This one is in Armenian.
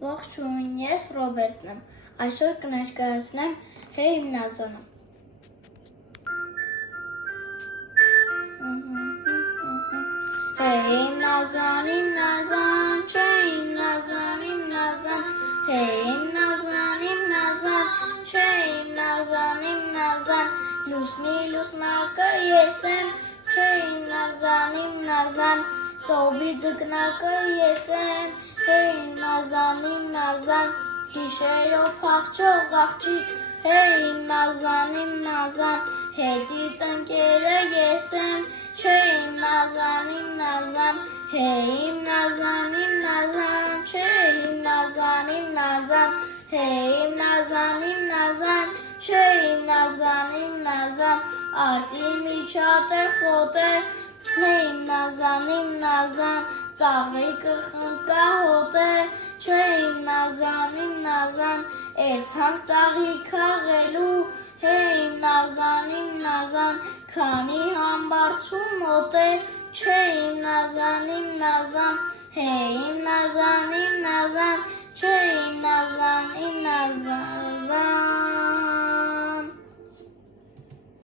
Ողջույն, ես Ռոբերտն եմ, այսօր կներկայացնեմ Հեյ իմ Նազանը։ Հեյ իմ Նազան, չէ իմ Նազան, Հեյ իմ Նազան, չէ իմ Նազան, Լուսնի լուսնակը ես եմ, չէ իմ Նազան, Ծովի ձկնակը ես եմ, Հեյ իմ Նազան, Գիշերով փախչող աղջիկ, Հեյ իմ Նազան, Հետիդ ընկերը ես եմ, չէ իմ Նազան, Հեյ իմ Նազան, չէ իմ Նազան, Հեյ իմ Նազան, չէ իմ Նազան, Արտի միջատեղ խոտեր, Հեյ իմ Նազան, Ծաղիկը խնկահոտ է, չէ իմ Նազան, Էրթանք ծաղիկ քաղելու, Հեյ իմ Նազան, Քանի համբարձու մոտ է, չէ իմ Նազան, Հեյ իմ Նազան,